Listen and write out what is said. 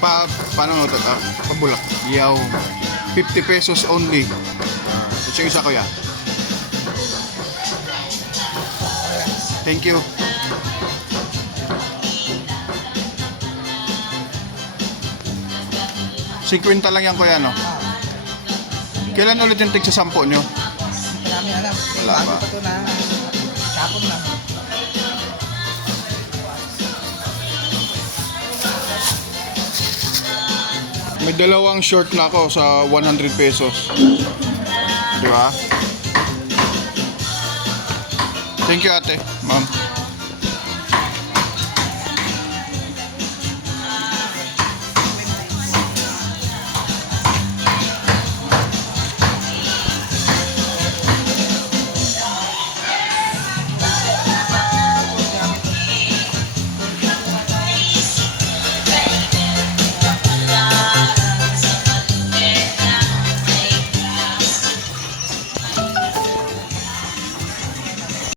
Paano ito? Pabulak. Yaw. 50 pesos only. Ito yung isa ko ya. Thank you. Sikwenta lang yan kuya, no? Kailan ulit yung tig sa 10 nyo? Hindi namin alam. Wala Bago ba? pa ito na kapon na. May dalawang short na ako sa 100 pesos. Di ba? Thank you ate, ma'am.